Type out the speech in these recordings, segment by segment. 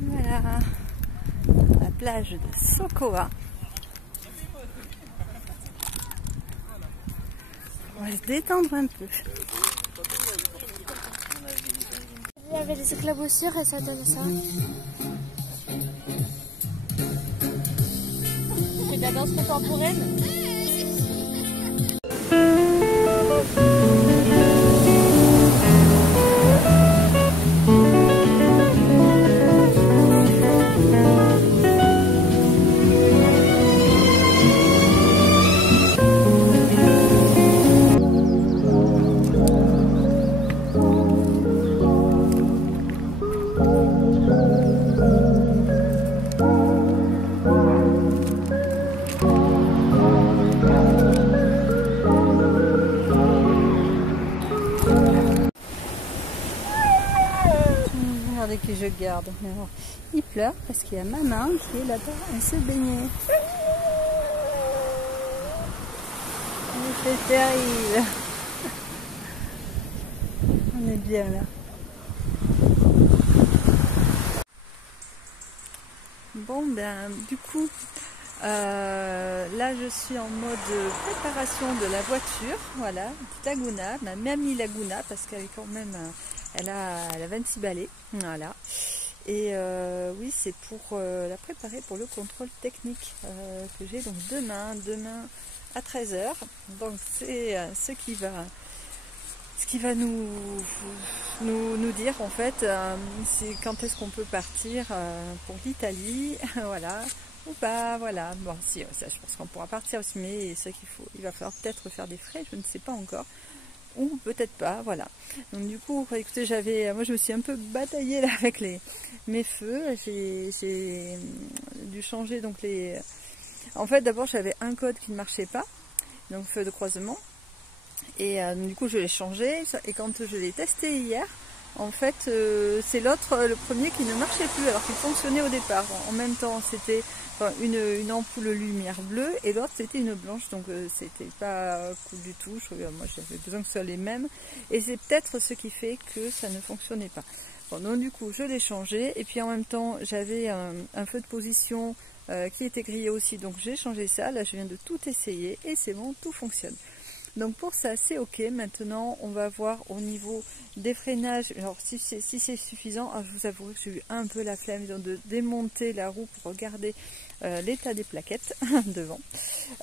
Voilà, la plage de Sokoa. On va se détendre un peu. Il y avait des éclaboussures et ça donne ça. C'est de la danse contemporaine. Regardez que je garde. Alors, il pleure parce qu'il y a maman qui est là-bas à se baigner. C'est terrible. On est bien là. Bon ben du coup là je suis en mode préparation de la voiture. Voilà, petite Laguna, ma mamie Laguna, parce qu'elle est quand même elle a 26 balais. Voilà. Et oui, c'est pour la préparer pour le contrôle technique que j'ai donc demain à 13 h. Donc c'est ce qui va nous dire en fait c'est quand est-ce qu'on peut partir pour l'Italie, voilà, ou pas, voilà. Bon, si, ça, je pense qu'on pourra partir aussi, mais ce il va falloir peut-être faire des frais, je ne sais pas encore. Ou peut-être pas, voilà. Donc du coup, écoutez, moi je me suis un peu bataillée là avec mes feux. J'ai dû changer donc les. En fait, d'abord j'avais un code qui ne marchait pas, donc feu de croisement. Et du coup je l'ai changé. Et quand je l'ai testé hier, en fait c'est le premier qui ne marchait plus, alors qu'il fonctionnait au départ. En même temps, c'était une ampoule lumière bleue et l'autre c'était une blanche, donc c'était pas cool du tout. Moi j'avais besoin que ce soit les mêmes, et c'est peut-être ce qui fait que ça ne fonctionnait pas. Bon, donc du coup je l'ai changé, et puis en même temps j'avais un feu de position qui était grillé aussi, donc j'ai changé ça. Là je viens de tout essayer et c'est bon, tout fonctionne. Donc pour ça c'est ok. Maintenant on va voir au niveau des freinages, alors si c'est suffisant. Alors, je vous avoue que j'ai eu un peu la flemme de démonter la roue pour regarder l'état des plaquettes devant,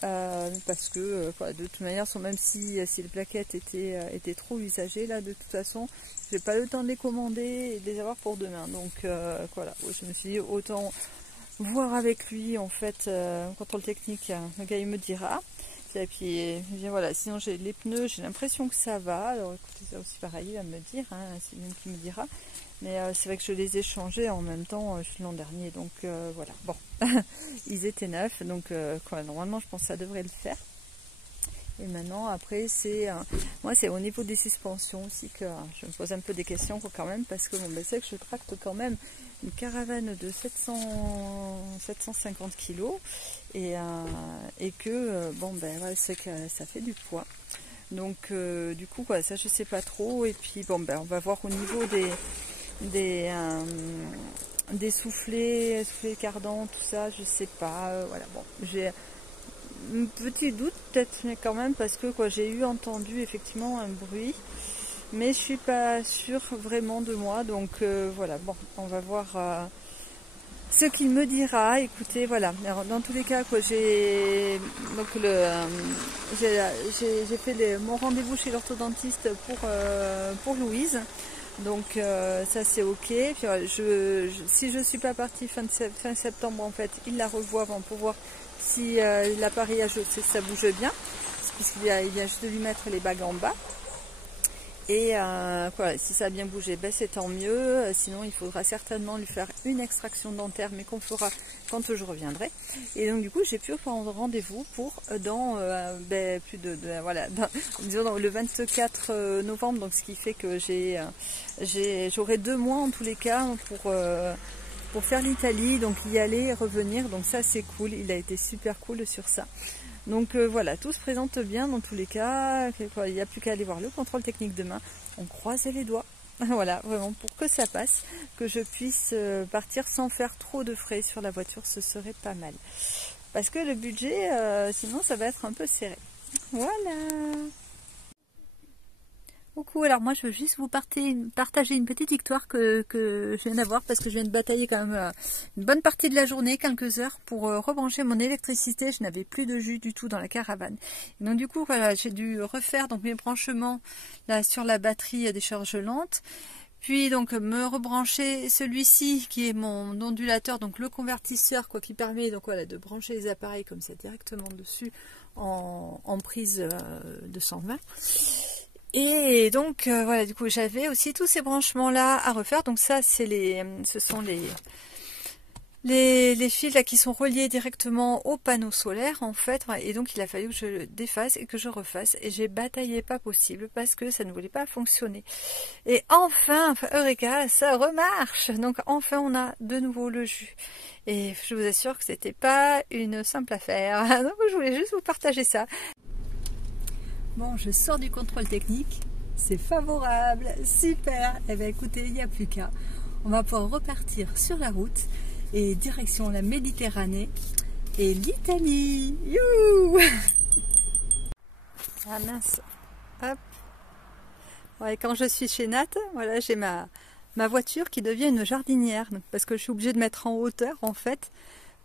parce que de toute manière, même si les plaquettes étaient trop usagées, là de toute façon j'ai pas le temps de les commander et de les avoir pour demain. Donc voilà, je me suis dit autant voir avec lui en fait, contrôle technique, le gars il me dira. Et puis bien voilà, sinon j'ai les pneus, j'ai l'impression que ça va. Alors écoutez, c'est aussi pareil, il va me dire, hein, c'est lui qui me dira. Mais c'est vrai que je les ai changés en même temps l'an dernier, donc voilà. Bon, ils étaient neufs, donc normalement je pense que ça devrait le faire. Et maintenant après moi c'est au niveau des suspensions aussi que je me pose un peu des questions quand même, parce que bon, ben, c'est que je tracte quand même une caravane de 750 kg, et que bon ben ouais, c'est que ça fait du poids. Donc du coup ça je sais pas trop. Et puis bon ben on va voir au niveau des soufflets cardants, tout ça, je sais pas. Voilà, bon, j'ai un petit doute peut-être, mais quand même, parce que j'ai entendu effectivement un bruit, mais je suis pas sûre vraiment de moi. Donc voilà, bon, on va voir ce qu'il me dira. Écoutez, voilà. Alors, dans tous les cas, j'ai fait mon rendez-vous chez l'orthodontiste pour Louise. Donc ça c'est ok. Puis, si je suis pas partie fin septembre, en fait, il la revoit avant pour voir si l'appareillage ça bouge bien, puisqu'il vient juste de lui mettre les bagues en bas. Et si ça a bien bougé, ben c'est tant mieux. Sinon il faudra certainement lui faire une extraction dentaire, mais qu'on fera quand je reviendrai. Et donc du coup j'ai pu prendre rendez-vous pour dans disons le 24 novembre, donc ce qui fait que j'aurai 2 mois en tous les cas pour faire l'Italie, donc y aller et revenir. Donc ça c'est cool, il a été super cool sur ça. Donc voilà, tout se présente bien dans tous les cas. Il n'y a plus qu'à aller voir le contrôle technique demain. On croise les doigts. Voilà, vraiment pour que ça passe, que je puisse partir sans faire trop de frais sur la voiture, ce serait pas mal. Parce que le budget, sinon ça va être un peu serré. Voilà. Coucou, alors moi je veux juste vous partager une petite victoire que je viens d'avoir parce que je viens de batailler quand même une bonne partie de la journée, quelques heures, pour rebrancher mon électricité. Je n'avais plus de jus du tout dans la caravane. Et donc du coup voilà, j'ai dû refaire donc mes branchements là sur la batterie à décharge lente. Puis donc me rebrancher celui-ci qui est mon ondulateur, donc le convertisseur quoi, qui permet donc voilà de brancher les appareils comme ça directement dessus en prise de 120. Et donc voilà, du coup j'avais aussi tous ces branchements là à refaire. Donc ça c'est ce sont les fils là qui sont reliés directement au panneau solaire en fait. Et donc il a fallu que je le défasse et que je refasse. Et j'ai bataillé pas possible parce que ça ne voulait pas fonctionner. Et enfin, Eureka, ça remarche. Donc enfin on a de nouveau le jus. Et je vous assure que c'était pas une simple affaire. Donc je voulais juste vous partager ça. Bon, je sors du contrôle technique, c'est favorable, super. Eh bien écoutez, il n'y a plus qu'à. On va pouvoir repartir sur la route et direction la Méditerranée et l'Italie. Youhou! Ah mince, hop. Ouais, quand je suis chez Nat, voilà, j'ai ma voiture qui devient une jardinière, donc, parce que je suis obligée de mettre en hauteur en fait.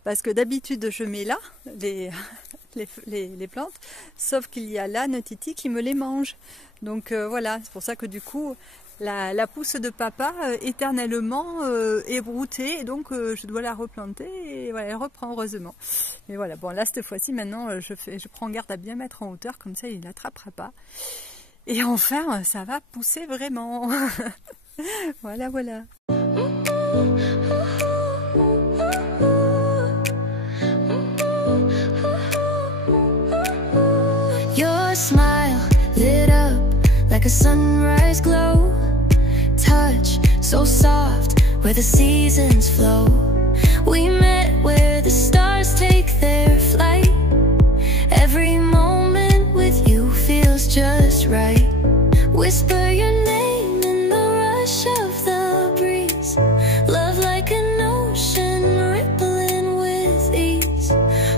Parce que d'habitude je mets là les plantes, sauf qu'il y a l'âne Titi qui me les mange. Donc voilà, c'est pour ça que du coup la pousse de papa éternellement est broutée, et donc je dois la replanter et voilà, elle reprend heureusement. Mais voilà, bon là cette fois-ci maintenant je prends garde à bien mettre en hauteur, comme ça il l'attrapera pas. Et enfin ça va pousser vraiment. Voilà, voilà. Smile lit up like a sunrise glow. Touch so soft where the seasons flow. We met where the stars take their flight. Every moment with you feels just right. Whisper your name in the rush of the breeze. Love like an ocean rippling with ease.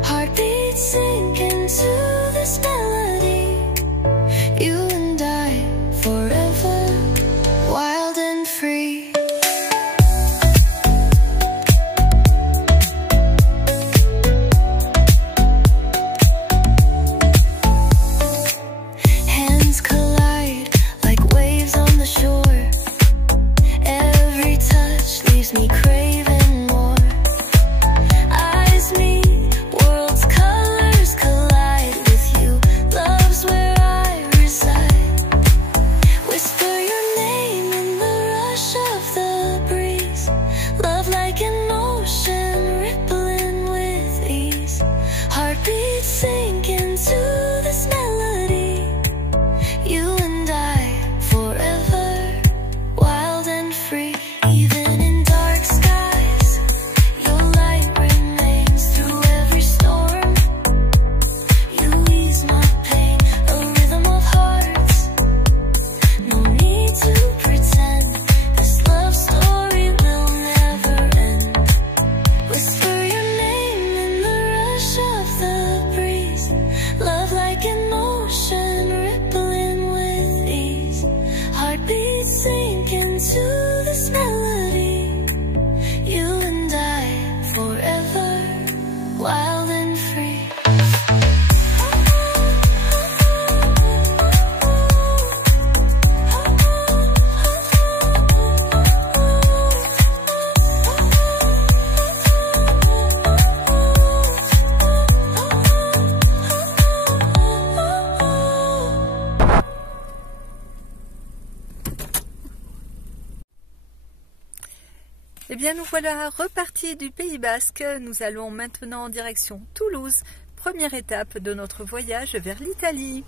Heartbeats sink into this melody. You and I, forever, wild and free. Hands collide like waves on the shore. Every touch leaves me craving more. Eyes meet, worlds colors collide with you. Love's where I reside. Whisper your name in the rush of the breeze. Love like an ocean rippling with ease. Heartbeats sink into this melody. You and I, forever, wild and free. Even in dark skies, your light remains through every storm. You ease my pain, a rhythm of hearts. No need to pretend, this love story will never end. Whisper your name in the rush of the breeze. Love like an ocean rippling with ease. Heartbeats sink into this melody. You and I, forever, wild and free. Eh bien nous voilà repartis du Pays Basque. Nous allons maintenant en direction Toulouse, première étape de notre voyage vers l'Italie.